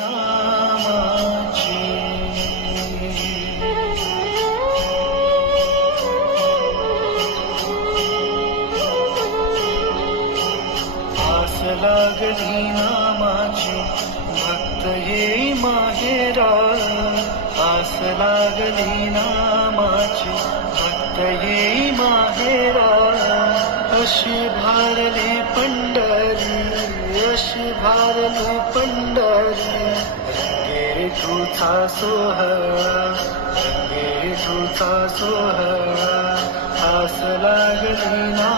नामाची आस लागली नामाची भक्त येई माहेरा आस लागली नामाची भक्त येई माहेरा अशी भारली पंढरी अशी भारली पंढरी रंगे तुझा सोहळा रंगे तुझा सोहळा आस लागली ना